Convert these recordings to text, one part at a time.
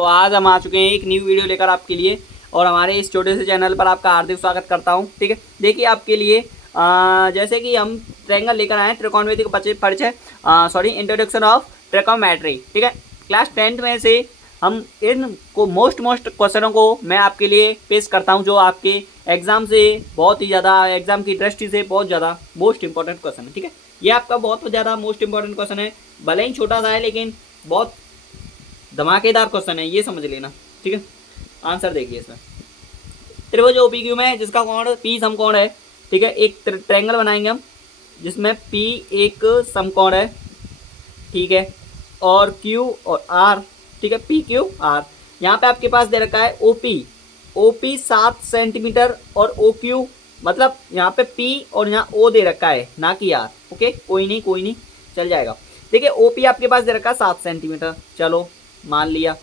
तो आज हम आ चुके हैं एक न्यू वीडियो लेकर आपके लिए और हमारे इस छोटे से चैनल पर आपका हार्दिक स्वागत करता हूं। ठीक है, देखिए आपके लिए जैसे कि हम ट्रायंगल लेकर आए हैं, त्रिकोणमिति का परिचय इंट्रोडक्शन ऑफ ट्रिकोमेट्री। ठीक है, क्लास 10 में से हम इन को मोस्ट क्वेश्चनों को मैं आपके लिए पेश करता हूं, जो आपके एग्जाम से बहुत ही ज़्यादा, एग्जाम की दृष्टि से बहुत ज़्यादा मोस्ट इंपॉर्टेंट क्वेश्चन है। ठीक है, ये आपका बहुत ज़्यादा मोस्ट इंपॉर्टेंट क्वेश्चन है, भले ही छोटा सा है लेकिन बहुत धमाकेदार क्वेश्चन है, ये समझ लेना। ठीक है, आंसर देखिए इसमें। त्रिभुज ओपीक्यू में जिसका कोण पी समकोण है। ठीक है, एक ट्रायंगल बनाएंगे हम जिसमें पी एक समकोण है। ठीक है, और क्यू और आर। ठीक है, पी क्यू आर। यहाँ पे आपके पास दे रखा है ओपी 7 सेंटीमीटर और ओ क्यू, मतलब यहाँ पे पी और यहाँ ओ दे रखा है, ना कि आर। ओके, कोई नहीं चल जाएगा। देखिए ओपी आपके पास दे रखा है 7 सेंटीमीटर, चलो मान लिया।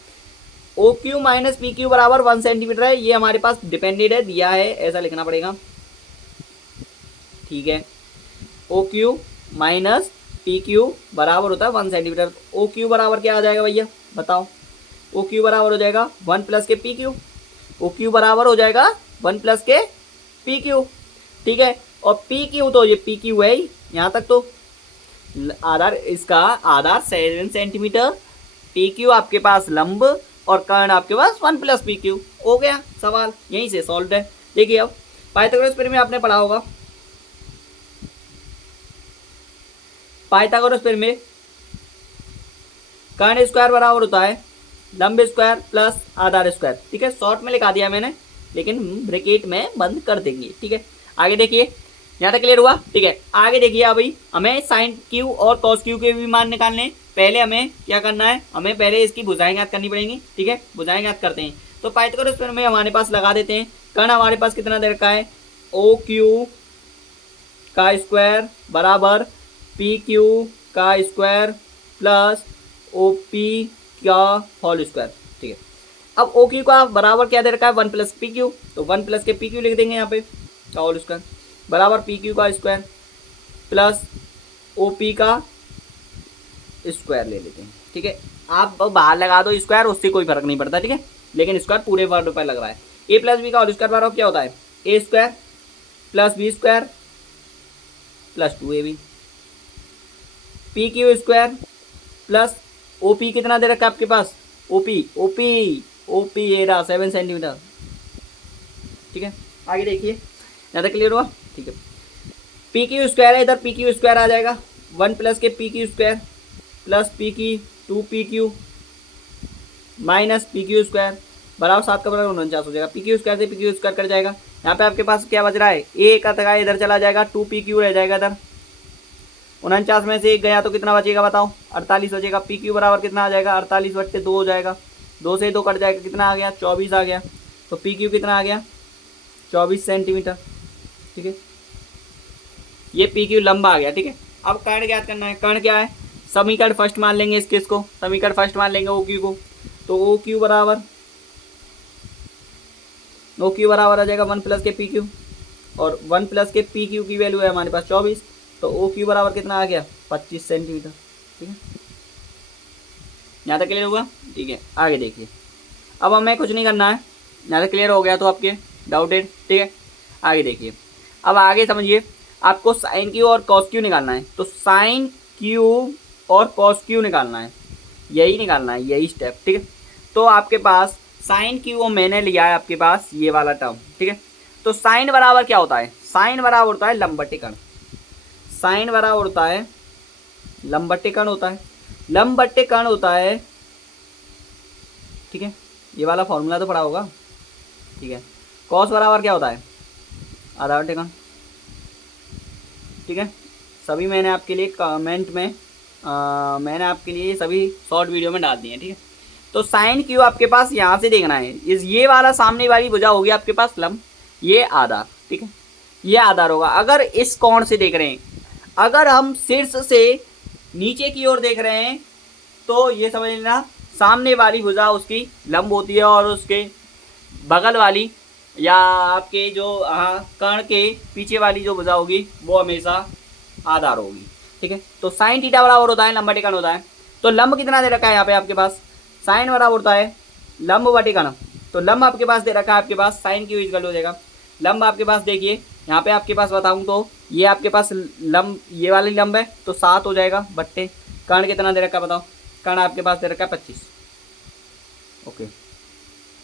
O Q minus P Q बराबर 1 सेंटीमीटर है, ये हमारे पास डिपेंडेड है, दिया है, ऐसा लिखना पड़ेगा। ठीक है, O Q minus P Q बराबर होता है 1 सेंटीमीटर। ओ क्यू बराबर क्या आ जाएगा भैया, बताओ। ओ क्यू बराबर हो जाएगा 1 प्लस के पी क्यू। ओ क्यू बराबर हो जाएगा 1 प्लस के पी क्यू। ठीक है, और पी क्यू तो ये पी क्यू है ही, यहाँ तक तो आधार, इसका आधार 7 सेंटीमीटर, पी क्यू आपके पास लंब और कर्ण आपके पास 1 प्लस पी क्यू। हो गया सवाल, यहीं से सॉल्व है। देखिए अब पाइथागोरस थ्योरम में आपने पढ़ा होगा, पाइथागोरस थ्योरम में कर्ण स्क्वायर बराबर होता है लंब स्क्वायर प्लस आधार स्क्वायर। ठीक है, शॉर्ट में लिखा दिया मैंने, लेकिन ब्रैकेट में बंद कर देंगे। ठीक है, आगे देखिए, यहाँ तक क्लियर हुआ। ठीक है, आगे देखिए अभी हमें साइन क्यू और कॉस क्यू के भी मान निकालने। पहले हमें क्या करना है, हमें पहले इसकी भुजाएं ज्ञात करनी पड़ेंगी। ठीक है, भुजाएं ज्ञात करते हैं तो पाइथागोरस थ्योरम में हमारे पास लगा देते हैं। कर्ण हमारे पास कितना दे रखा है, ओ क्यू का स्क्वायर बराबर पी क्यू का स्क्वायर प्लस ओ पी का होल स्क्वायर। ठीक है, अब ओ क्यू का बराबर क्या दे रखा है, 1 प्लस पी क्यू, तो 1 प्लस के पी क्यू लिख देंगे यहाँ पे का होल स्क्वायर बराबर पी क्यू का स्क्वायर प्लस ओ पी का स्क्वायर ले लेते हैं। ठीक है, आप बाहर लगा दो स्क्वायर, उससे कोई फर्क नहीं पड़ता। ठीक है, लेकिन स्क्वायर पूरे वर्ड पर लग रहा है। ए प्लस बी का होल स्क्वायर बराबर क्या होता है, A square plus B square plus 2ab, P Q square plus O P कितना दे रखा है आपके पास, ओपी ये रहा 7 सेंटीमीटर। ठीक है, आगे देखिए, यहाँ तक क्लियर हुआ। ठीक है, पी क्यू स्क्वायर है, इधर पी क्यू स्क्वायर आ जाएगा 1 प्लस के P Q square plus P की 2 P Q minus P Q square बराबर 7 का बराबर 49 हो जाएगा। पी क्यू स्क्वायर से पी क्यू स्क्वायर कट जाएगा। यहाँ पे आपके पास क्या बच रहा है, ए का तक इधर चला जाएगा, 2 पी क्यू रह जाएगा इधर। 49 में से 1 गया तो कितना बचेगा बताओ, 48 बचेगा। पी क्यू बराबर कितना आ जाएगा, 48/2 हो जाएगा, 2 से 2 कट जाएगा, कितना आ गया 24 आ गया। तो पी क्यू कितना आ गया 24 सेंटीमीटर। ठीक है, ये पी क्यू लंबा आ गया। ठीक है, अब कर्ण ज्ञात करना है। कर्ण क्या है, समीकरण फर्स्ट मान लेंगे, इसको समीकरण फर्स्ट मान लेंगे ओ क्यू को। तो ओ क्यू बराबर आ जाएगा 1 प्लस के पी क्यू, और 1 प्लस के पी क्यू की वैल्यू है हमारे पास 24, तो ओ क्यू बराबर कितना आ गया 25 सेंटीमीटर। ठीक है, यहाँ तक क्लियर हुआ। ठीक है, आगे देखिए, अब हमें कुछ नहीं करना है, यहाँ तक क्लियर हो गया तो आपके डाउटेड। ठीक है, आगे देखिए, अब आगे समझिए, आपको साइन क्यू और कॉस क्यू निकालना है। तो साइन क्यू और कॉस क्यू निकालना है, यही निकालना है, यही स्टेप। ठीक है, तो आपके पास साइन क्यू मैंने लिया है आपके पास ये वाला टर्म। ठीक है, तो साइन बराबर क्या होता है, साइन बराबर होता है लंबवती कर्ण, साइन बराबर होता है लंबवती कर्ण होता है, लंबवती कर्ण होता है। ठीक है, ये वाला फॉर्मूला तो पढ़ा होगा। ठीक है, कॉस बराबर क्या होता है, आधावती कर्ण। ठीक है, सभी मैंने आपके लिए कमेंट में मैंने आपके लिए सभी शॉर्ट वीडियो में डाल दिए हैं। ठीक है, तो साइन क्यू आपके पास यहाँ से देखना है, ये वाला सामने वाली भुजा होगी आपके पास लंब, ये आधार। ठीक है, ये आधार होगा। अगर इस कोण से देख रहे हैं, अगर हम शीर्ष से नीचे की ओर देख रहे हैं, तो ये समझ लेना सामने वाली भुजा उसकी लंब होती है और उसके बगल वाली या आपके जो कर्ण के पीछे वाली जो भुजा होगी वो हमेशा आधार होगी। ठीक है, तो साइन थीटा बराबर होता है लंबवती कर्ण होता है। तो लंब कितना दे रखा है यहाँ पे आपके पास, साइन बराबर होता है लंब बटे कर्ण। तो लंब आपके पास दे रखा है आपके पास साइन क्यू इक्वल हो जाएगा। लंब आपके पास देखिए यहाँ पे आपके पास बताऊँ तो ये आपके पास लंब ये वाली लंब है तो 7 हो जाएगा बट्टे कर्ण कितना दे रखा है बताओ। कर्ण आपके पास दे रखा है 25। Okay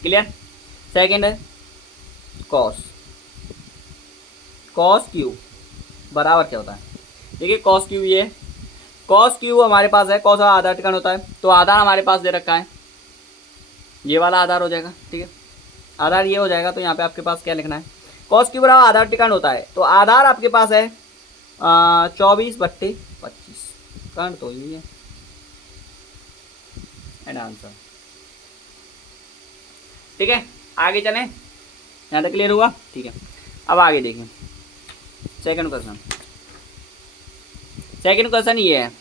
clear. सेकेंड है कॉस। कॉस क्यू बराबर क्या होता है देखिए कॉस क्यू ये कॉस क्यू हमारे पास है। कॉस आधार टिकन होता है तो आधार हमारे पास दे रखा है ये वाला आधार हो जाएगा। ठीक है आधार ये हो जाएगा तो यहाँ पे आपके पास क्या लिखना है कॉस क्यू बराबर आधार टिकन होता है। तो आधार आपके पास है 24/25 कर्ण तो यही है एंड आंसर। ठीक है आगे चलें यहाँ तक क्लियर हुआ। ठीक है अब आगे देखें सेकंड क्वेश्चन। सेकंड क्वेश्चन ये है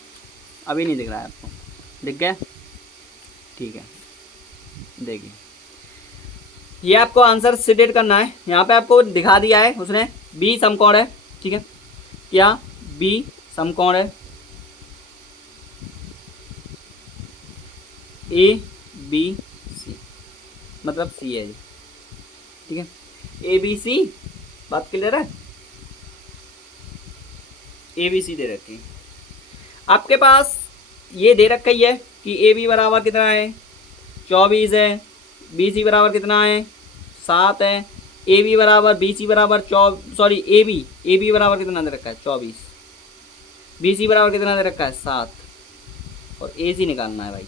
अभी नहीं दिख रहा है आपको दिख गया। ठीक है देखिए ये आपको आंसर सिलेक्ट करना है। यहाँ पे आपको दिखा दिया है उसने बी समकोण है। ठीक है क्या बी समकोण है ए बी सी मतलब सी है जी। ठीक है ए बी सी बात क्लियर है। ए बी सी दे रखी है आपके पास ये दे रखा ही है कि ए बी बराबर कितना है 24 है बी सी बराबर कितना है 7 है ए बी बराबर बी सी बराबर ए बी बराबर कितना दे रखा है 24 बी सी बराबर कितना दे रखा है 7 और ए सी निकालना है भाई।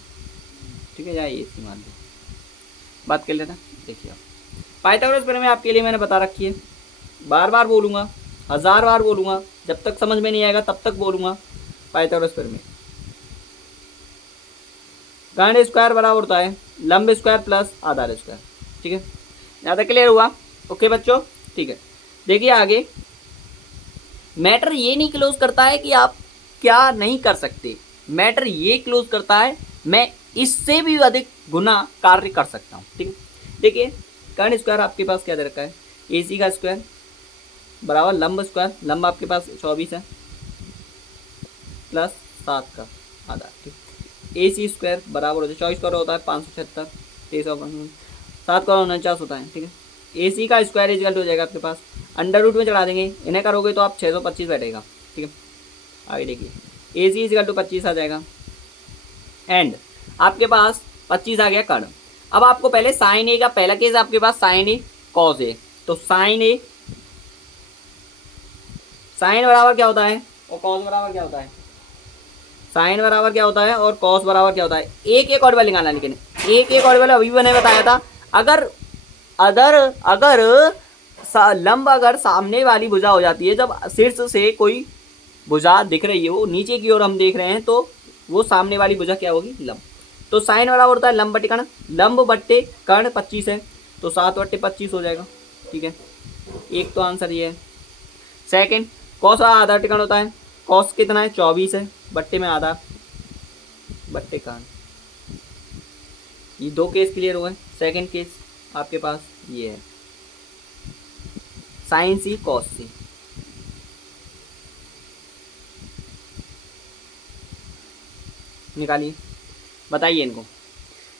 ठीक है जाए ए सी मान लो बात कर लेना। देखिए आप पाइथागोरस प्रमेय आपके लिए मैंने बता रखी है बार बार बोलूँगा 1000 बार बोलूँगा जब तक समझ में नहीं आएगा तब तक बोलूँगा। पाइथागोरस प्रमेय कर्ण स्क्वायर बराबर होता है लंब स्क्वायर प्लस आधार स्क्वायर। ठीक है यहाँ तक क्लियर हुआ। ओके बच्चों ठीक है देखिए आगे मैटर ये नहीं क्लोज करता है कि आप क्या नहीं कर सकते। मैटर ये क्लोज करता है मैं इससे भी अधिक गुना कार्य कर सकता हूँ। ठीक है देखिए कर्ण स्क्वायर आपके पास क्या दे रखा है ए सी का स्क्वायर बराबर लंब स्क्वायर लंब आपके पास 24 है प्लस 7 का आधा। ठीक ए सी स्क्वायर बराबर होता है 24 का होता है 576 7 का 49 होता है। ठीक है ए सी का स्क्वायर इक्वल हो जाएगा आपके पास अंडर रूट में चढ़ा देंगे इन्हें करोगे तो आप 625 बैठेगा। ठीक है आगे देखिए ए सी इक्वल टू 25 आ जाएगा एंड आपके पास 25 आ गया कर्ण। अब आपको पहले साइन ए का पहला केस आपके पास साइन ए कॉस ए तो साइन ए साइन बराबर क्या होता है और कॉस बराबर क्या होता है साइन बराबर क्या होता है और कॉस बराबर क्या होता है एक एक ऑड वाले निकालना। लेकिन एक ऑड वाले अभी मैंने बताया था अगर लंब अगर सामने वाली भुजा हो जाती है जब शीर्ष से कोई भुजा दिख रही है वो नीचे की ओर हम देख रहे हैं तो वो सामने वाली भुजा क्या होगी लंब। तो साइन बराबर होता है लंब बटे कर्ण लंब बट्टे कर्ण 25 है तो 7/25 हो जाएगा। ठीक है एक तो आंसर ये है। सेकंड कॉस आधा टिकन होता है कॉस कितना है 24 है बट्टे में आधा बट्टे कर्ण। ये दो केस क्लियर हुए। सेकंड केस आपके पास ये है साइन सी कॉस सी। निकालिए बताइए इनको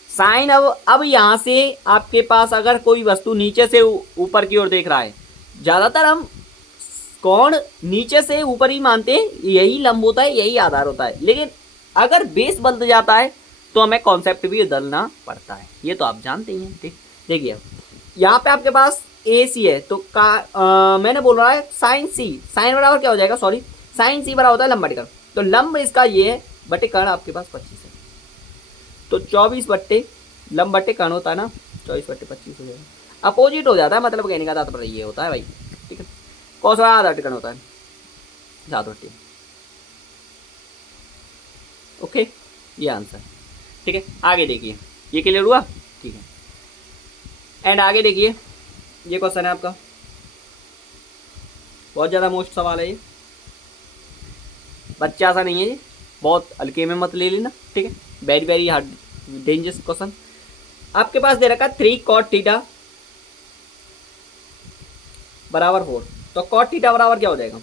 साइन। अब यहाँ से आपके पास अगर कोई वस्तु नीचे से ऊपर की ओर देख रहा है ज़्यादातर हम कोण नीचे से ऊपर ही मानते हैं यही लंब होता है यही आधार होता है। लेकिन अगर बेस बदल जाता है तो हमें कॉन्सेप्ट भी बदलना पड़ता है ये तो आप जानते ही हैं। ठीक देखिए यहाँ पे आपके पास ए सी है तो मैंने बोल रहा है साइन सी साइन बराबर क्या हो जाएगा साइन सी बराबर होता है लंब बटे कर्ण। तो लंब इसका ये है बटे कर्ण आपके पास 25 है तो 24 बट्टे लंब बट्टे कर्ण होता है ना 24/25 हो जाएगा। अपोजिट हो जाता है मतलब कहने का तात्पर्य ये होता है भाई। ठीक है कॉस आधा टिकन होता है 7/। ओके ये आंसर। ठीक है आगे देखिए ये क्लियर हुआ। ठीक है एंड आगे देखिए ये क्वेश्चन है आपका बहुत ज़्यादा मोस्ट सवाल है ये बच्चा सा नहीं है ये बहुत हल्के में मत ले लेना। ठीक है very very hard dangerous question. आपके पास दे रखा 3 cot थीटा बराबर 4 तो cot थीटा बराबर क्या हो जाएगा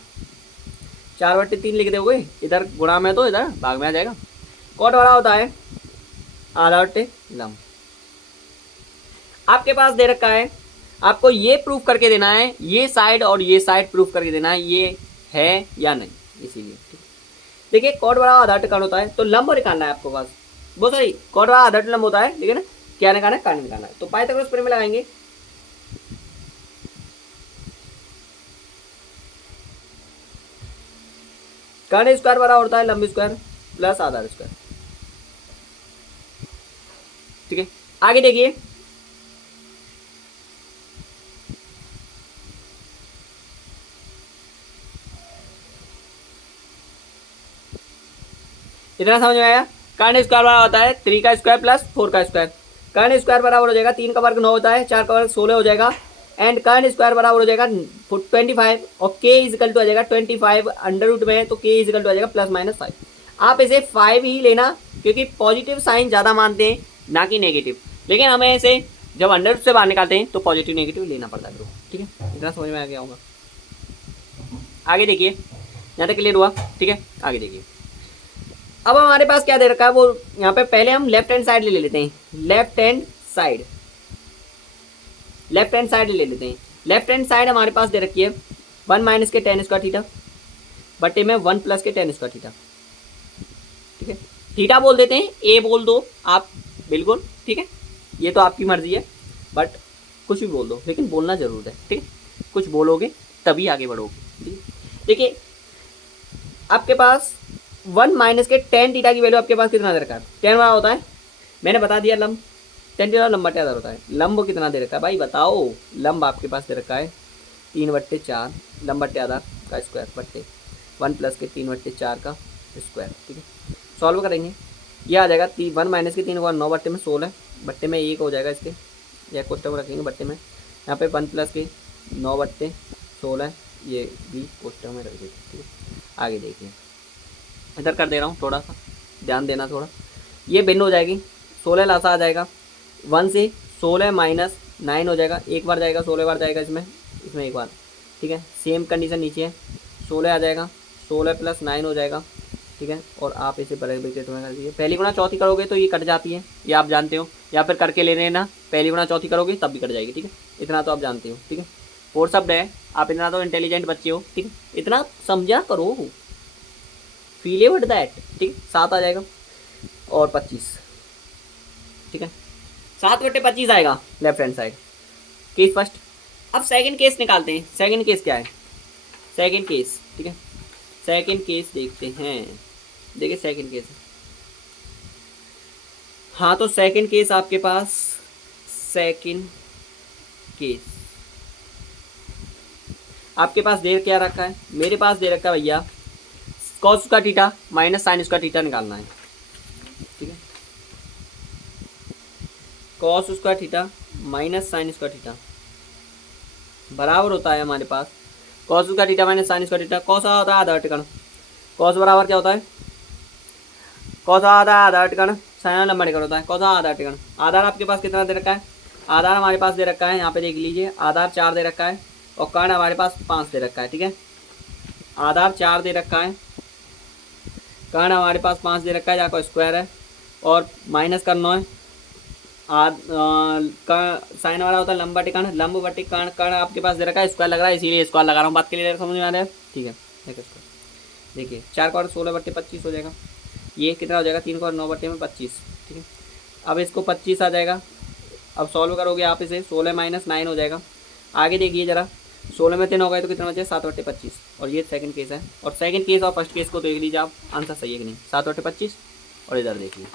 4/3 लिख दोगे इधर गुणा में तो इधर भाग में आ जाएगा। cot बराबर होता है आधा बट्टे लंब आपके पास दे रखा है, आपको ये प्रूफ करके देना है, ये साइड और ये साइड प्रूफ करके देना है ये है या नहीं, इसीलिए ठीक है। देखिए कॉर्ड बराबर आधा टिकाण होता है तो लंब निकालना है आपको पास, बहुत सही, कॉर्ड बराबर आधा लंब होता है, ठीक है ना, क्या निकालना है, कर्ण निकालना है। तो पाइथागोरस प्रमेय में लगाएंगे, कर्ण स्क्वायर बराबर होता है लंब स्क्वायर प्लस आधार स्क्वायर, ठीक है। आगे देखिए इतना समझ में आया। कर्ण स्क्वायर बराबर होता है 3 का स्क्वायर प्लस 4 का स्क्वायर, कर्ण स्क्वायर बराबर हो जाएगा 3 का वर्ग 9 होता है, 4 का वर्ग 16 हो जाएगा, एंड कर्ण स्क्वायर बराबर हो जाएगा 25 और के इजिकल टू आ जाएगा 25 अंडर रूट में है तो के इजिकल टू आ जाएगा प्लस माइनस 5। आप इसे 5 ही लेना क्योंकि पॉजिटिव साइन ज़्यादा मानते हैं ना कि नेगेटिव, लेकिन हमें इसे जब अंडर रूट से बाहर निकालते हैं तो पॉजिटिव नेगेटिव लेना पड़ता है, ठीक है। इतना समझ में आ गया होगा। आगे देखिए, यहाँ तक क्लियर हुआ, ठीक है। आगे देखिए, अब हमारे पास क्या दे रखा है वो यहाँ पे पहले हम लेफ्ट हैंड साइड ले लेते हैं, लेफ्ट हैंड साइड ले लेते हैं। लेफ्ट हैंड साइड हमारे पास दे रखी है 1 माइनस के टेन स्क्वायर थीटा बटे में 1 प्लस के टेन स्क्वायर थीटा, ठीक है। थीटा बोल देते हैं, ए बोल दो आप, बिल्कुल ठीक है, ये तो आपकी मर्जी है, बट कुछ भी बोल दो लेकिन बोलना जरूर है, ठीक है। कुछ बोलोगे तभी आगे बढ़ोगे, ठीक है। देखिए आपके पास 1 माइनस के टेन थीटा की वैल्यू आपके पास कितना दे रखा है, टेन वाला होता है, मैंने बता दिया लंब, टेन थीटा लंबा क्या होता है, लंब कितना दे रखा है भाई बताओ, लंब आपके पास दे रखा है 3/4 लंब बट्टे आधार का स्क्वायर बट्टे 1 प्लस के 3/4 का स्क्वायर, ठीक है। सॉल्व करेंगे, ये आ जाएगा 1 माइनस के 3 को 9 बट्टे में 16 बट्टे में 1 हो जाएगा इसके, या कोष्टक रखेंगे बट्टे में, यहाँ पे 1 प्लस के 9 बट्टे 16 ये भी कोष्टक में रख देते, ठीक है। आगे देखिए इधर कर दे रहा हूँ, थोड़ा सा ध्यान देना, थोड़ा ये भिन्न हो जाएगी, 16 लासा आ जाएगा, 1 से 16 माइनस 9 हो जाएगा, एक बार जाएगा 16 बार जाएगा इसमें एक बार, ठीक है। सेम कंडीशन नीचे है, 16 आ जाएगा, 16 प्लस 9 हो जाएगा, ठीक है। और आप इसे ब्रैकेट में कर दीजिए, पहली गुणा चौथी करोगे तो ये कट जाती है, ये आप जानते हो, या फिर करके ले लेना, पहली गुणा चौथी करोगे तब भी कट जाएगी, ठीक है। इतना तो आप जानते हो, ठीक है। और शब्द है, आप इतना तो इंटेलिजेंट बच्चे हो, ठीक है, इतना समझा करो, फील इट दैट, ठीक, 7 आ जाएगा और 25, ठीक है, 7/25 आएगा left hand side, case first. अब सेकंड केस निकालते हैं, सेकंड केस क्या है, सेकंड केस, ठीक है, सेकंड केस देखते हैं। देखिए सेकंड केस, हाँ तो सेकंड केस आपके पास, सेकंड केस आपके पास दे क्या रखा है, मेरे पास दे रखा है भैया कॉस का थीटा माइनस साइन उसका थीटा निकालना है, ठीक है। कॉस उसका थीटा माइनस साइन उसका थीटा बराबर होता है हमारे पास, कॉस उसका थीटा माइनस साइन उसका थीटा, कॉस होता है आधा टिकण, कॉस बराबर क्या होता है, कॉस आधा आधा टिकण, साइन लंबा टिकण होता है, कॉस आधा टिकण। आधार आपके पास कितना दे रखा है, आधार हमारे पास दे रखा है, यहाँ पे देख लीजिए आधार 4 दे रखा है और कर्ण हमारे पास 5 दे रखा है, ठीक है। आधार 4 दे रखा है, कर्ण हमारे पास 5 दे रखा है, जाकर स्क्वायर है और माइनस करना है, साइन वाला होता है लंबा टिकण, लंब बटे कर्ण, कर्ण आपके पास दे रखा है, स्क्वायर लग रहा है इसीलिए स्क्वायर लगा रहा हूँ, बात के लिए समझ में आ रहा है, ठीक है। देखिए 4 का 16/25 हो जाएगा, ये कितना हो जाएगा 3 का 9 बटे में 25, ठीक है। अब इसको 25 आ जाएगा, अब सॉल्व करोगे आप इसे 16 माइनस 9 हो जाएगा। आगे देखिए जरा, 16 में 3 हो गए तो कितना बचे 7/25, और ये सेकंड केस है, और सेकंड केस और फर्स्ट केस को देख लीजिए आप, आंसर सही है कि नहीं, 7/25 और इधर देखिए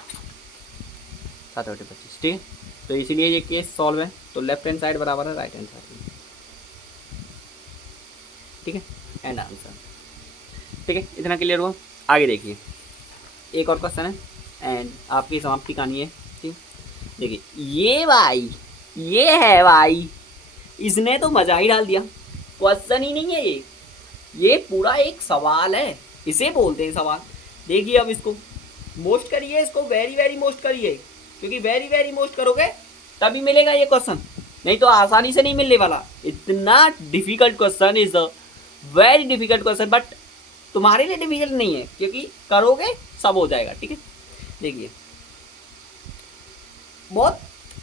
7/25, ठीक है। तो इसीलिए ये केस सॉल्व है, तो लेफ्ट हैंड साइड बराबर है राइट हैंड साइड, ठीक है, एंड आंसर, ठीक है। इतना क्लियर हुआ। आगे देखिए एक और क्वेश्चन है एंड आपकी समाप्ति कहानी है, ठीक। देखिए ये भाई, ये है भाई, इसने तो मजा ही डाल दिया, क्वेश्चन ही नहीं है ये पूरा एक सवाल है, इसे बोलते हैं सवाल। देखिए अब इसको मोस्ट करिए, इसको वेरी वेरी मोस्ट करिए, क्योंकि वेरी वेरी मोस्ट करोगे तभी मिलेगा ये क्वेश्चन, नहीं तो आसानी से नहीं मिलने वाला। इतना difficult question, is a very difficult question, but तुम्हारे लिए डिफिकल्ट नहीं है क्योंकि करोगे सब हो जाएगा, ठीक है। देखिए बहुत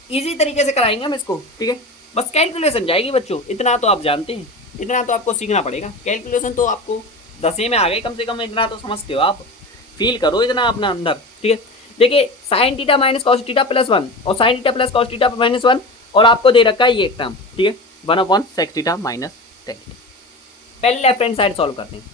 इजी तरीके से कराएंगे हम इसको, ठीक है। बस कैलकुलेशन जाएगी बच्चों, इतना तो आप जानते हैं, इतना तो आपको सीखना पड़ेगा। कैलकुलेशन तो आपको 10वीं में आ गए कम से कम, इतना तो समझते हो आप, फील करो इतना अपना अंदर, ठीक है। देखिए sine theta minus cos theta plus 1 और sign theta plus cos theta minus 1, और आपको दे रखा है ये एक टर्म, ठीक है, 1/1 सेक थीटा माइनस टेक थीटा। पहले लेफ्ट हैंड साइड सॉल्व करते हैं।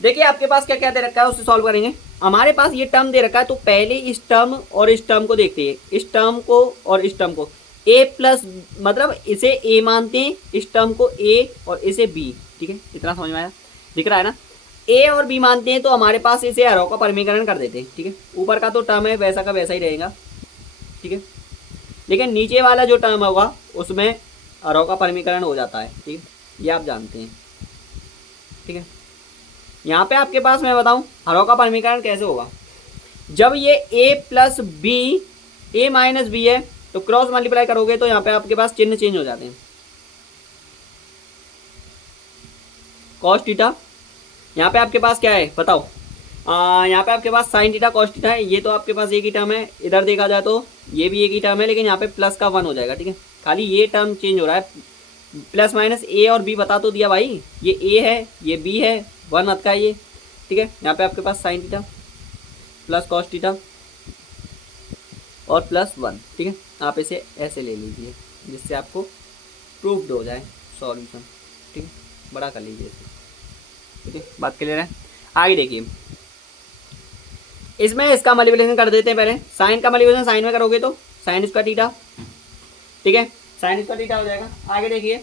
देखिए आपके पास क्या क्या दे रखा है उससे सॉल्व करेंगे। हमारे पास ये टर्म दे रखा है, तो पहले इस टर्म और इस टर्म को देखते हैं, इस टर्म को और इस टर्म को। ए प्लस मतलब इसे ए मानते हैं, इस टर्म को ए और इसे बी, ठीक है, इतना समझ में आया, दिख रहा है ना। ए और बी मानते हैं तो हमारे पास इसे अरो का परिमीकरण कर देते हैं, ठीक है। ऊपर का तो टर्म है वैसा का वैसा ही रहेगा, ठीक है, लेकिन नीचे वाला जो टर्म होगा उसमें अरो का परिमीकरण हो जाता है, ठीक है, ये आप जानते हैं, ठीक है। यहाँ पे आपके पास मैं बताऊं हरों का परिमीकरण कैसे होगा। जब ये a plus B, A minus B है तो क्रॉस मल्टीप्लाई करोगे तो यहाँ पे आपके पास चिन्ह चेंज हो जाते हैं। कॉस थीटा, यहाँ पे आपके पास क्या है बताओ, यहाँ पे आपके पास साइन थीटा कॉस थीटा है, ये तो आपके पास एक ही टर्म है। इधर देखा जाए तो ये भी एक ही टर्म है, लेकिन यहाँ पे प्लस का 1 हो जाएगा, ठीक है, खाली ये टर्म चेंज हो रहा है। प्लस माइनस ए और बी बता तो दिया भाई, ये ए है ये बी है, 1 हद का है ये, ठीक है। यहाँ पे आपके पास sine theta plus cos theta और प्लस 1, ठीक है। आप इसे ऐसे ले लीजिए जिससे आपको प्रूव्ड हो जाए सॉल्यूशन, ठीक है, बड़ा कर लीजिए इसे, ठीक है, बात क्लियर है। आगे देखिए, इसमें इसका मल्टीप्लिकेशन कर देते हैं। पहले साइन का मल्टीप्लिकेशन साइन में करोगे तो साइन इसका थीटा, ठीक है, साइन इसका थीटा हो जाएगा। आगे देखिए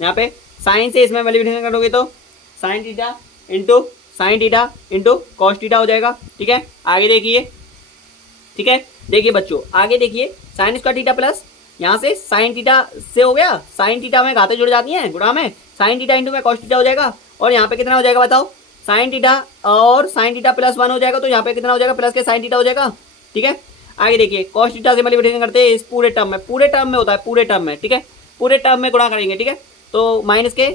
यहाँ पे साइन से इसमें मल्टीप्लिकेशन करोगे तो sine theta into sine theta into cos theta हो जाएगा, ठीक है। आगे देखिए, ठीक है, देखिए बच्चों आगे देखिए, साइन इसका थीटा प्लस यहाँ से साइन थीटा से हो गया, साइन थीटा में घातें जुड़ जाती हैं गुणा में, साइन थीटा इंटू में कॉस थीटा हो जाएगा, और यहाँ पे कितना हो जाएगा बताओ, साइन थीटा और साइन थीटा प्लस 1 हो जाएगा, तो यहाँ पे कितना हो जाएगा, प्लस के साइन थीटा हो जाएगा, ठीक है। आगे देखिए कॉस थीटा से मल्टीप्लिकेशन करते हैं इस पूरे टर्म में, पूरे टर्म में होता है, पूरे टर्म में, ठीक है, पूरे टर्म में गुणा करेंगे, ठीक है। तो माइनस के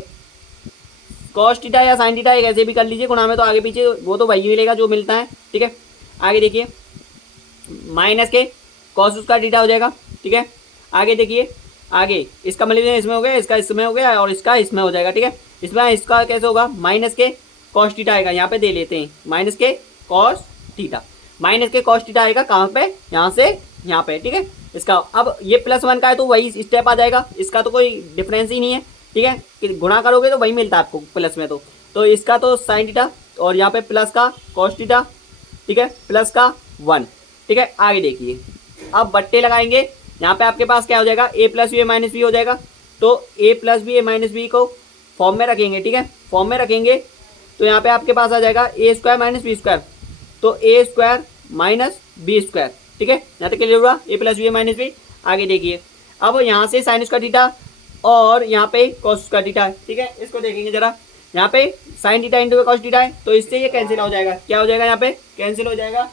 कॉस थीटा या साइन थीटा एक ऐसे भी कर लीजिए गुणा में, तो आगे पीछे वो तो वही मिलेगा जो मिलता है, ठीक है। आगे देखिए माइनस के कॉस उसका थीटा हो जाएगा, ठीक है। आगे देखिए, आगे इसका मल्टीप्लिकेशन इसमें हो गया, इसका इसमें हो गया और इसका इसमें हो जाएगा, ठीक है। इसमें इसका कैसे होगा, माइनस के कॉस थीटा आएगा, यहाँ पे दे लेते हैं माइनस के कॉस थीटा, माइनस के कॉस थीटा आएगा कहाँ पे, यहाँ से यहाँ पे, ठीक है। इसका अब ये प्लस 1 का है तो वही स्टेप आ जाएगा, इसका तो कोई डिफरेंस ही नहीं है, ठीक है, कि गुणा करोगे तो वही मिलता है आपको प्लस में, तो इसका तो साइन थीटा और यहाँ पे प्लस का कॉस थीटा, ठीक है, प्लस का 1, ठीक है। आगे देखिए अब बट्टे लगाएंगे, यहाँ पे आपके पास क्या हो जाएगा, ए plus B A minus B हो जाएगा, तो ए plus B A minus B को फॉर्म में रखेंगे, ठीक है, फॉर्म में रखेंगे तो यहाँ पे आपके पास आ जाएगा ए स्क्वायर माइनस बी स्क्वायर, तो ए स्क्वायर माइनस बी स्क्वायर, ठीक है, यहाँ तक क्लियर हुआ, ए plus B A minus B. आगे देखिए अब यहाँ से साइन स्क्वायर थीटा और यहाँ पे कॉस स्क्वायर थीटा है, ठीक है, इसको देखेंगे जरा, यहाँ पे sine theta into cos theta है, तो इससे ये कैंसिल हो जाएगा, क्या हो जाएगा, यहाँ पे कैंसिल हो जाएगा,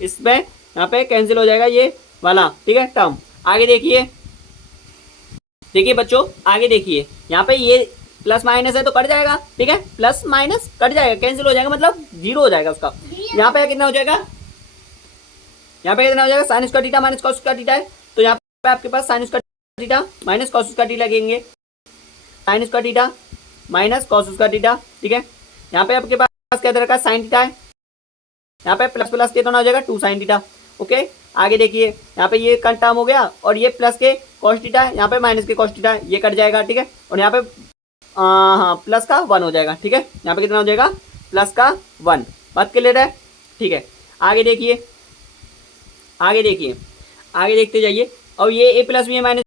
इसमें यहाँ पे कैंसिल हो जाएगा ये वाला, ठीक है, टर्म। आगे देखिए, देखिए बच्चों आगे देखिए, यहाँ पे ये प्लस माइनस है तो कट जाएगा, ठीक है, प्लस माइनस कट जाएगा, कैंसिल हो जाएगा, मतलब जीरो हो जाएगा उसका। यहाँ पे कितना हो जाएगा, यहाँ पे कितना हो जाएगा, sine square theta minus cos square theta है, तो यहाँ पे आपके पास sine square theta minus cos square theta लगेंगे, sine square theta minus cos square theta, ठीक है। यहाँ पे आपके पास क्या दे रखा है, साइन थीटा है, यहाँ पे प्लस प्लस के तो ना हो जाएगा 2 साइन थीटा, ओके। आगे देखिए यहाँ पे ये टर्म हो गया और ये प्लस के कॉस थीटा है, यहाँ पे माइनस के कॉस थीटा है, ये कट जाएगा, ठीक है, और यहाँ पे हाँ प्लस का 1 हो जाएगा, ठीक है, यहाँ पे कितना हो जाएगा, प्लस का 1, बात क्लियर है, ठीक है। आगे देखिए, आगे देखिए, आगे देखते जाइए, और ये ए प्लस बी ए माइनस